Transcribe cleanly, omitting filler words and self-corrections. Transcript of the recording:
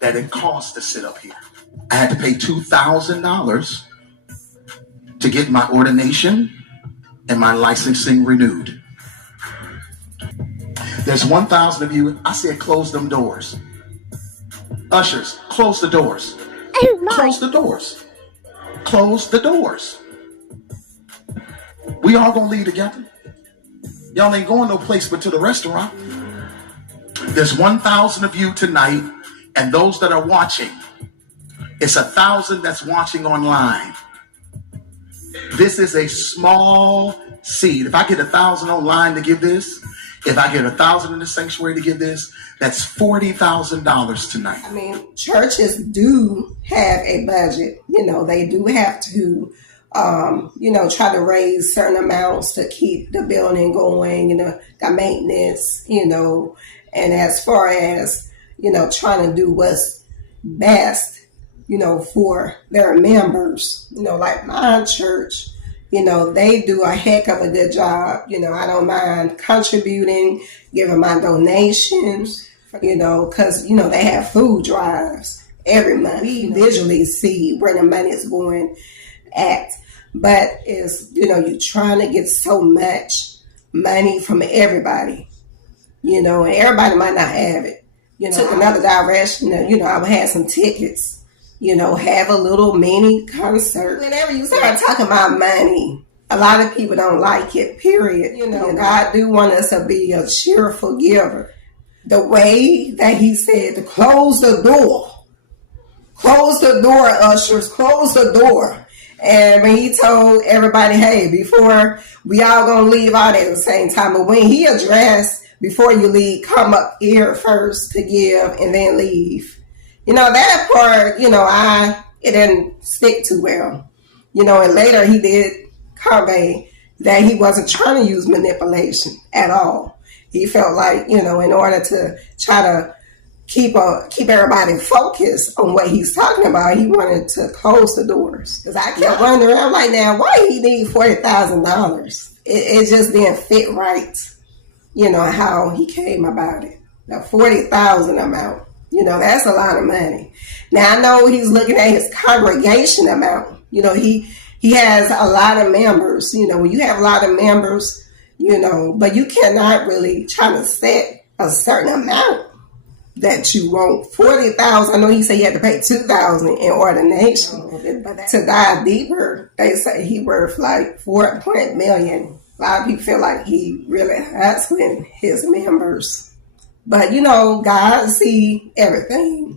that it costs to sit up here. I had to pay $2,000 to get my ordination and my licensing renewed. There's 1,000 of you. I said, close them doors. Ushers, close the doors. Close the doors. Close the doors. We all gonna leave together. Y'all ain't going no place but to the restaurant. There's 1,000 of you tonight, and those that are watching, it's 1,000 that's watching online. This is a small seed. If I get 1,000 online to give this, if I get 1,000 in the sanctuary to give this, that's $40,000 tonight. I mean, churches do have a budget. They do have to, try to raise certain amounts to keep the building going, the maintenance, and as far as, trying to do what's best, for their members, like my church, they do a heck of a good job. I don't mind contributing, giving my donations, because, they have food drives every month. We visually see where the money is going at. But it's, you're trying to get so much money from everybody, and everybody might not have it. Took another direction, I would have some tickets. Have a little mini concert. Whenever you start talking about money, a lot of people don't like it, period. God do want us to be a cheerful giver. The way that he said to close the door, ushers, close the door. And when he told everybody, hey, before we all gonna leave out at the same time, but when he addressed, before you leave, come up here first to give and then leave. That part, it didn't stick too well. And later he did convey that he wasn't trying to use manipulation at all. He felt like, in order to try to keep everybody focused on what he's talking about, he wanted to close the doors. Because I kept wondering, I'm like, now, why he need $40,000? It just didn't fit right, how he came about it. The $40,000 amount. That's a lot of money. Now, I know he's looking at his congregation amount. He has a lot of members. When you have a lot of members, but you cannot really try to set a certain amount that you want. $40,000. I know he said he had to pay $2,000 in ordination. But to dive deeper, they say he worth like $4 million. A lot of people feel like he really hustling his members. But, God see everything.